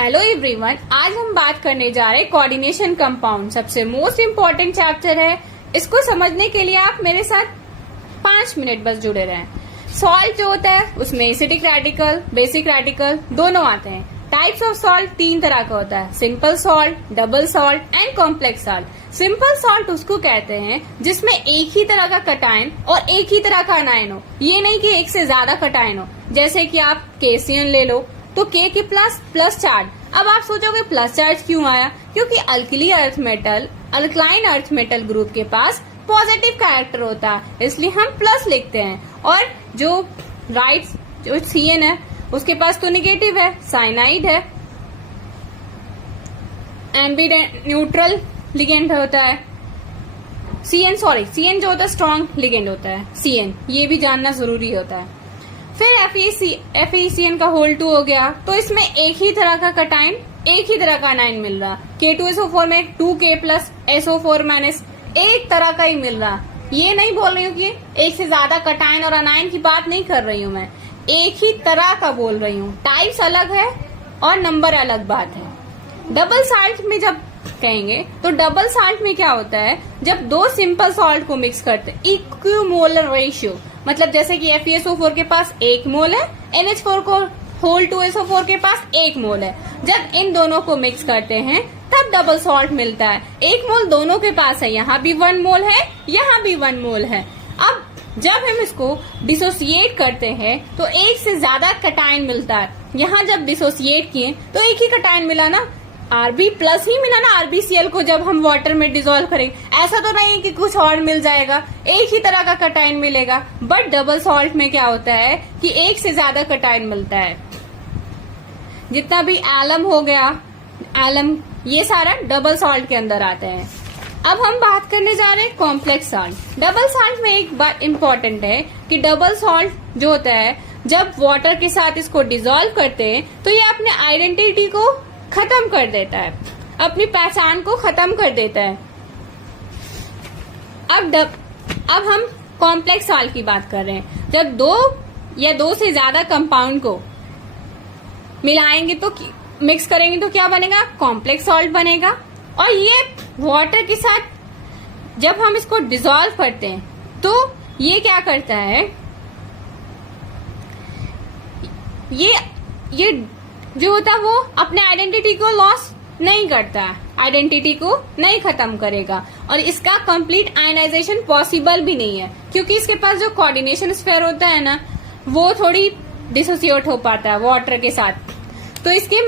Hello everyone, आज हम बात करने जा रहे हैं कोऑर्डिनेशन कंपाउंड। सबसे मोस्ट इम्पोर्टेंट चैप्टर है। इसको समझने के लिए आप मेरे साथ 5 मिनट बस जुड़े रहें। सॉल्ट जो होता है उसमें एसिडिक रेडिकल, बेसिक रेडिकल दोनों आते हैं। टाइप्स ऑफ सॉल्ट 3 तरह का होता है, simple salt, double salt and complex salt. Simple salt उसको कहते हैं जिसमें एक ही तरह का कटायन और एक ही तरह का अनायन हो। ये नहीं कि एक से ज्यादा कटायन हो। जैसे कि आप केसियन ले लो तो के के प्लस चार्ज। अब आप सोचोगे प्लस चार्ज क्यों आया? क्योंकि alkali earth metal, alkaline earth metal group के पास पॉजिटिव कैरेक्टर होता है, इसलिए हम प्लस लिखते हैं। और जो जो सीएन है उसके पास तो निगेटिव है, साइनाइड है, एम्बिडेंट न्यूट्रल लिगेंड होता है। सीएन जो होता है स्ट्रॉन्ग लिगेंड होता है सीएन, ये भी जानना जरूरी होता है। फिर FeCN का होल 2 हो गया, तो इसमें एक ही तरह का कटाइन, एक ही तरह का अनाइन मिल रहा। K2SO4 में 2K प्लस SO4 माइनस एक तरह का ही मिल रहा। ये नहीं बोल रही हूँ कि एक से ज्यादा कटाइन और अनाइन की बात नहीं कर रही हूँ मैं, एक ही तरह का बोल रही हूँ। टाइप्स अलग है और नंबर अलग बात है। डबल साल्ट में जब कहेंगे तो डबल साल्ट में क्या होता है, जब दो सिंपल सॉल्ट को मिक्स करते हैं, इक्विमोलर रेशियो, मतलब जैसे कि FeSO4 के पास 1 मोल है, NH4 को होल 2SO4 के पास 1 मोल है। जब इन दोनों को मिक्स करते हैं तब डबल सॉल्ट मिलता है। 1 मोल दोनों के पास है, यहाँ भी 1 मोल है, यहाँ भी 1 मोल है। अब जब हम इसको डिसोसिएट करते हैं तो एक से ज्यादा कटायन मिलता है। यहाँ जब डिसोसिएट किए तो एक ही कटायन मिला ना, Rb प्लस ही मिला ना RbCl को जब हम वाटर में डिसॉल्व करेंगे। ऐसा तो नहीं कि कुछ और मिल जाएगा, एक ही तरह का कटायन मिलेगा। बट डबल सॉल्ट में क्या होता है कि एक से ज्यादा कटायन मिलता है। जितना भी एलम हो गया, एलम, ये सारा डबल सॉल्ट के अंदर आते हैं। अब हम बात करने जा रहे हैं कॉम्प्लेक्स सॉल्ट। डबल सॉल्ट में एक बात इम्पोर्टेंट है कि डबल सॉल्ट जो होता है जब वाटर के साथ इसको डिसॉल्व करते हैं तो ये अपने आइडेंटिटी को खत्म कर देता है, अपनी पहचान को खत्म कर देता है। अब हम कॉम्प्लेक्स सॉल्ट की बात कर रहे हैं। जब दो या दो से ज्यादा कंपाउंड को मिलाएंगे तो मिक्स करेंगे तो क्या बनेगा? कॉम्प्लेक्स सॉल्ट बनेगा। और ये वाटर के साथ जब हम इसको डिसॉल्व करते हैं तो ये क्या करता है, ये जो होता है वो अपने आइडेंटिटी को लॉस नहीं करता, आइडेंटिटी को नहीं खत्म करेगा। और इसका कंप्लीट आयनाइजेशन पॉसिबल भी नहीं है, क्योंकि इसके पास जो कोऑर्डिनेशन स्फीयर होता है ना, वो थोड़ी डिसोसिएट हो पाता है वाटर के साथ। तो इसके